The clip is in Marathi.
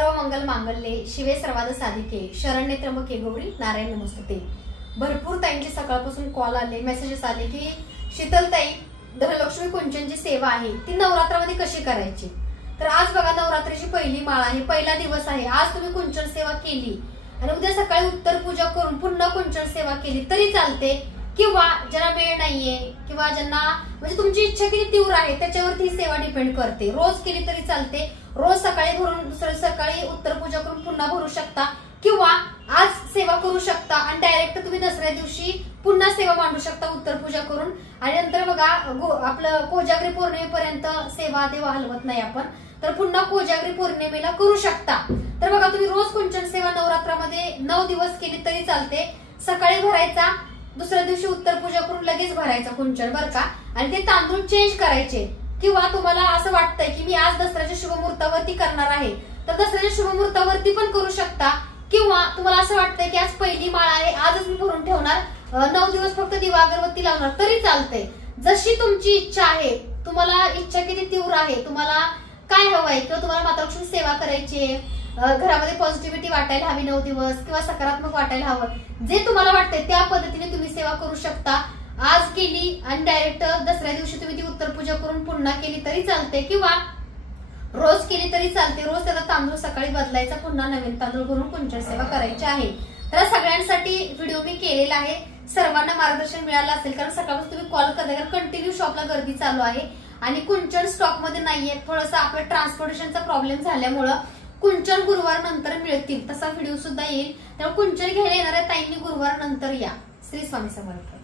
सर्व मंगल मांगल्ये शिवे सर्वाद साधिके शरण्ये त्र्यंबके गौरी नारायण नमस्तुते। भरपूर ताईंचे सकाळपासून कॉल आले, मेसेजेस आले की शीतलताई धनलक्ष्मी कुंचनची सेवा आहे ती नवरात्रामध्ये कशी करायची। तर आज बघा नवरात्रीची पहिली माळ आहे, पहिला दिवस आहे। आज तुम्ही कुंचन सेवा केली आणि उद्या सकाळी उत्तर पूजा करून पुन्हा कुंचन सेवा केली तरी चालते, किंवा ज्यांना वेळ नाहीये किंवा ज्यांना म्हणजे तुमची इच्छा किती तीव्र आहे त्याच्यावरती ही सेवा डिपेंड करते। रोज केली तरी चालते, रोज सकाळी भरून दुसऱ्या सकाळी उत्तर पूजा करून पुन्हा भरू शकता, किंवा आज सेवा करू शकता आणि डायरेक्ट तुम्ही दसऱ्या दिवशी पुन्हा सेवा मांडू शकता उत्तर पूजा करून। आणि नंतर बघा आपलं कोजागरी पौर्णिमेपर्यंत सेवा देवा हलवत नाही आपण, तर पुन्हा कोजागरी पौर्णिमेला करू शकता। तर बघा तुम्ही रोज कुंचन सेवा नवरात्रामध्ये 9 दिवस केली तरी चालते। सकाळी भरायचा, दुसऱ्या दिवशी उत्तर पूजा करून लगेच भरायचा कुंचन बरं का। आणि ते तांदूळ चेंज करायचे, किंवा तुम्हाला असं वाटतंय की मी आज दसऱ्याच्या शुभमुहूर्तावरती करणार आहे तर दसऱ्याच्या शुभमुहूर्तावरती पण करू शकता, किंवा तुम्हाला असं वाटतंय की आज पहिली माळ आहे आजच मी भरून ठेवणार, 9 दिवस फक्त दिवा अगरबत्ती लावणार तरी चालतंय। जशी तुमची इच्छा आहे, तुम्हाला इच्छा किती तीव्र आहे, तुम्हाला काय हवंय, किंवा तुम्हाला मातालक्ष्मी सेवा करायची आहे, घरामध्ये पॉझिटिव्हिटी वाटायला हवी 9 दिवस, किंवा सकारात्मक वाटायला हवं, जे तुम्हाला वाटतंय त्या पद्धतीने तुम्ही सेवा करू शकता। आज केली आणि डायरेक्ट दसऱ्या दिवशी तुम्ही ती उत्तर पूजा करून पुन्हा केली तरी चालते, किंवा रोज केली तरी चालते। रोज त्याचा तांदूळ सकाळी बदलायचा, पुन्हा नवीन तांदूळ भरून कुंचन सेवा करायची आहे। तर सगळ्यांसाठी व्हिडिओ मी केलेला आहे, सर्वांना मार्गदर्शन मिळालं असेल, कारण सकाळपासून तुम्ही कॉल करताय, कारण कंटिन्यू शॉपला गर्दी चालू आहे आणि कुंचन स्टॉक मध्ये नाहीये। थोडंसं आपलं ट्रान्सपोर्टेशनचा प्रॉब्लेम झाल्यामुळे कुंचन गुरुवार नंतर मिळतील, तसा व्हिडिओ सुद्धा येईल। त्यामुळे कुंचन घ्यायला येणाऱ्या ताईंनी गुरुवार नंतर या। श्री स्वामी समर्थ।